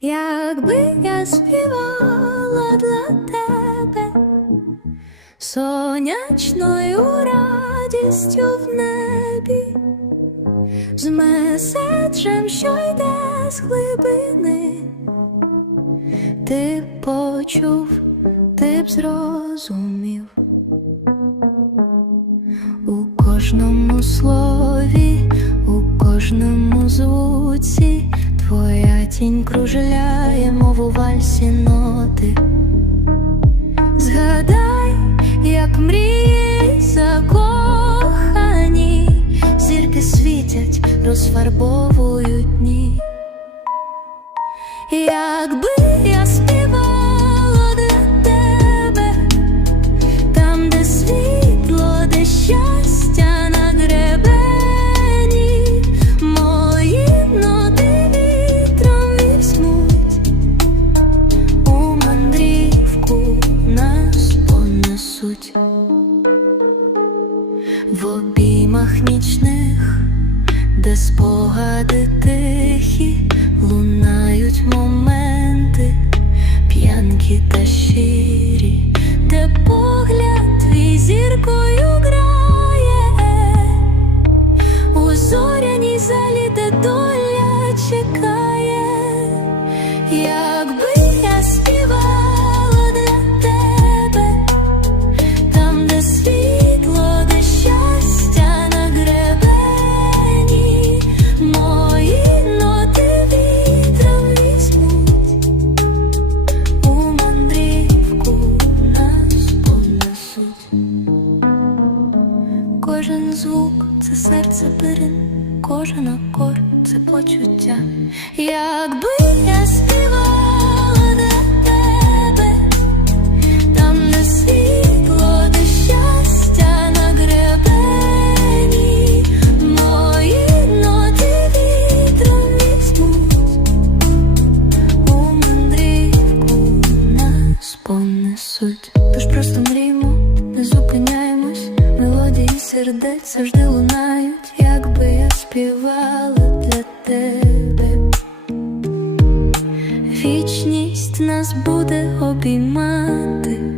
якби я співала для тебе сонячною радістю в небі, з меседжем, що йде з глибини, ти б почув, ти б зрозумів. У кожному слові, у кожному звуці твоя тінь кружляє, мов у вальсі ноти. Згадай, як мрії закохані, зірки світять, розфарбовують дні. Якби обіймах нічних, де спогади тихі, лунають моменти, п'янкі та щирі, де погляд твій зіркою грає, у зоряній залі, де доля чекає, якби Кожен звук це серце перин, кожен акорд це почуття. Якби я співала для тебе. Там, де світло, де щастя на гребені, мої ноти вітром візьмуть, у мандрівку нас понесуть. Тож просто не зупиняємось, мелодії сердець завжди лунають, якби я співала для тебе. Вічність нас буде обіймати.